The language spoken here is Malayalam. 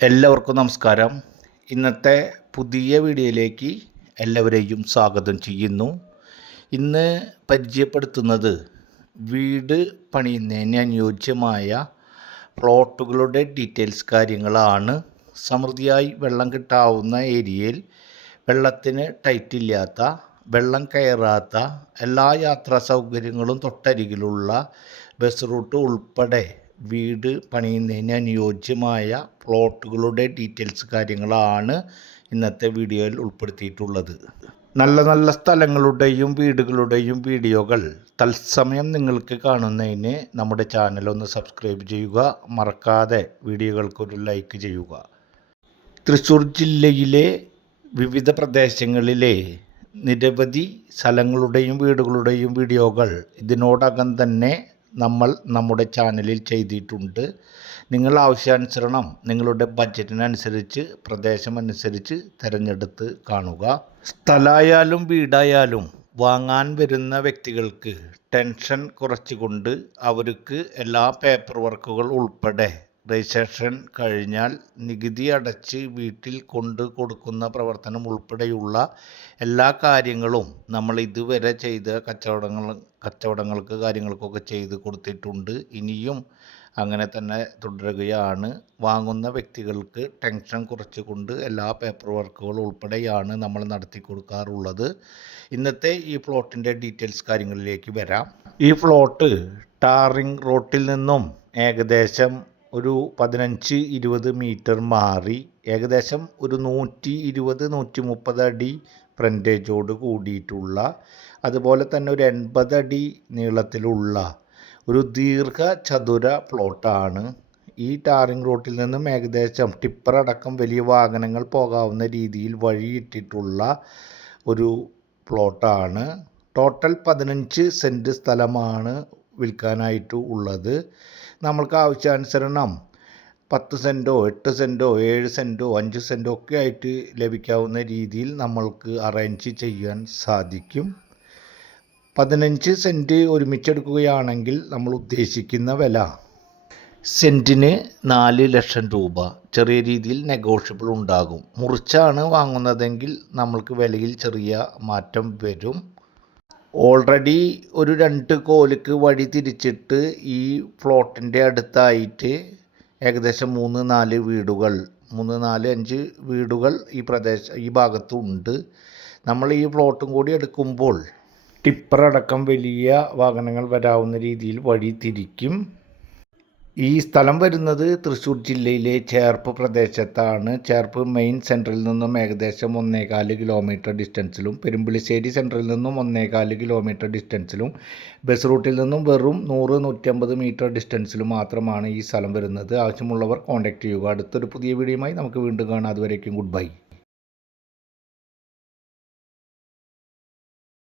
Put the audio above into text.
എല്ലാവർക്കും നമസ്കാരം. ഇന്നത്തെ പുതിയ വീഡിയോയിലേക്ക് എല്ലാവരെയും സ്വാഗതം ചെയ്യുന്നു. ഇന്ന് പരിചയപ്പെടുത്തുന്നത് വീട് പണിയുന്നതിന് അനുയോജ്യമായ പ്ലോട്ടുകളുടെ ഡീറ്റെയിൽസ് കാര്യങ്ങളാണ്. സമൃദ്ധിയായി വെള്ളം കിട്ടാവുന്ന ഏരിയയിൽ വെള്ളത്തിന് ടൈറ്റില്ലാത്ത വെള്ളം കയറാത്ത എല്ലാ യാത്രാ സൗകര്യങ്ങളും തൊട്ടരികിലുള്ള ബസ് റൂട്ട് ഉൾപ്പെടെ വീട് പണിയുന്നതിന് അനുയോജ്യമായ പ്ലോട്ടുകളുടെ ഡീറ്റെയിൽസ് കാര്യങ്ങളാണ് ഇന്നത്തെ വീഡിയോയിൽ ഉൾപ്പെടുത്തിയിട്ടുള്ളത്. നല്ല നല്ല സ്ഥലങ്ങളുടെയും വീടുകളുടെയും വീഡിയോകൾ തത്സമയം നിങ്ങൾക്ക് കാണുന്നതിന് നമ്മുടെ ചാനൽ ഒന്ന് സബ്സ്ക്രൈബ് ചെയ്യുക മറക്കാതെ വീഡിയോകൾക്കൊരു ലൈക്ക് ചെയ്യുക. തൃശ്ശൂർ ജില്ലയിലെ വിവിധ പ്രദേശങ്ങളിലെ നിരവധി സ്ഥലങ്ങളുടെയും വീടുകളുടെയും വീഡിയോകൾ ഇതിനോടകം തന്നെ നമ്മൾ നമ്മുടെ ചാനലിൽ ചെയ്തിട്ടുണ്ട്. നിങ്ങൾ ആവശ്യാനുസരണം നിങ്ങളുടെ ബഡ്ജറ്റിനനുസരിച്ച് പ്രദേശമനുസരിച്ച് തിരഞ്ഞെടുത്ത് കാണുക. സ്ഥലമായാലും വീടായാലും വാങ്ങാൻ വരുന്ന വ്യക്തികൾക്ക് ടെൻഷൻ കുറച്ചുകൊണ്ട് അവർക്ക് എല്ലാ പേപ്പർ വർക്കുകൾ ഉൾപ്പെടെ രജിസ്ട്രേഷൻ കഴിഞ്ഞാൽ നികുതി അടച്ച് വീട്ടിൽ കൊണ്ട് കൊടുക്കുന്ന പ്രവർത്തനം ഉൾപ്പെടെയുള്ള എല്ലാ കാര്യങ്ങളും നമ്മൾ ഇതുവരെ ചെയ്ത കച്ചവടങ്ങൾ കച്ചവടങ്ങൾക്ക് കാര്യങ്ങൾക്കൊക്കെ ചെയ്ത് കൊടുത്തിട്ടുണ്ട്. ഇനിയും അങ്ങനെ തന്നെ തുടരുകയാണ്. വാങ്ങുന്ന വ്യക്തികൾക്ക് ടെൻഷൻ കുറച്ചുകൊണ്ട് എല്ലാ പേപ്പർ വർക്കുകൾ ഉൾപ്പെടെയാണ് നമ്മൾ നടത്തി കൊടുക്കാറുള്ളത്. ഇന്നത്തെ ഈ പ്ലോട്ടിന്റെ ഡീറ്റെയിൽസ് കാര്യങ്ങളിലേക്ക് വരാം. ഈ പ്ലോട്ട് ടാറിംഗ് റോട്ടിൽ നിന്നും ഏകദേശം ഒരു പതിനഞ്ച് ഇരുപത് മീറ്റർ മാറി ഏകദേശം ഒരു നൂറ്റി ഇരുപത് നൂറ്റി മുപ്പത് അടി ഫ്രണ്ടേജോട് കൂടിയിട്ടുള്ള അതുപോലെ തന്നെ ഒരു എൺപത് അടി നീളത്തിലുള്ള ഒരു ദീർഘചതുര പ്ലോട്ടാണ്. ഈ ടാറിംഗ് റോട്ടിൽ നിന്നും ഏകദേശം ടിപ്പർ അടക്കം വലിയ വാഹനങ്ങൾ പോകാവുന്ന രീതിയിൽ വഴിയിട്ടിട്ടുള്ള ഒരു പ്ലോട്ടാണ്. ടോട്ടൽ പതിനഞ്ച് സെന്റ് സ്ഥലമാണ് വിൽക്കാനായിട്ട് ഉള്ളത്. നമ്മൾക്ക് ആവശ്യാനുസരണം പത്ത് സെന്റോ എട്ട് സെന്റോ ഏഴ് സെന്റോ അഞ്ച് സെന്റോ ഒക്കെ ആയിട്ട് ലഭിക്കാവുന്ന രീതിയിൽ നമ്മൾക്ക് അറേഞ്ച് ചെയ്യാൻ സാധിക്കും. പതിനഞ്ച് സെന്റ് ഒരുമിച്ചെടുക്കുകയാണെങ്കിൽ നമ്മൾ ഉദ്ദേശിക്കുന്ന വില സെന്റിന് നാല് ലക്ഷം രൂപ. ചെറിയ രീതിയിൽ നെഗോഷ്യബിൾ ഉണ്ടാകും. മുറിച്ചാണ് വാങ്ങുന്നതെങ്കിൽ നമ്മൾക്ക് വിലയിൽ ചെറിയ മാറ്റം വരും. ഓൾറെഡി ഒരു രണ്ട് കോലുക്ക് വഴി തിരിച്ചിട്ട് ഈ ഫ്ലോട്ടിന്റെ അടുത്തായിട്ട് ഏകദേശം മൂന്ന് നാല് വീടുകൾ മൂന്ന് നാല് അഞ്ച് വീടുകൾ ഈ പ്രദേശ ഈ ഭാഗത്തുണ്ട്. നമ്മൾ ഈ പ്ലോട്ടും കൂടി എടുക്കുമ്പോൾ ടിപ്പർ അടക്കം വലിയ വാഹനങ്ങൾ വരാവുന്ന രീതിയിൽ വഴി തിരിക്കും. ഈ സ്ഥലം വരുന്നത് തൃശ്ശൂർ ജില്ലയിലെ ചേർപ്പ് പ്രദേശത്താണ്. ചേർപ്പ് മെയിൻ സെന്ററിൽ നിന്നും ഏകദേശം ഒന്നേകാൽ കിലോമീറ്റർ ഡിസ്റ്റൻസിലും പെരുമ്പിളിശ്ശേരി സെന്ററിൽ നിന്നും ഒന്നേകാൽ കിലോമീറ്റർ ഡിസ്റ്റൻസിലും ബസ് റൂട്ടിൽ നിന്നും വെറും നൂറ് നൂറ്റമ്പത് മീറ്റർ ഡിസ്റ്റൻസിലും മാത്രമാണ് ഈ സ്ഥലം വരുന്നത്. ആവശ്യമുള്ളവർ കോൺടാക്റ്റ് ചെയ്യുക. അടുത്തൊരു പുതിയ വീഡിയോയുമായി നമുക്ക് വീണ്ടും കാണാം. അതുവരേക്കും ഗുഡ് ബൈ.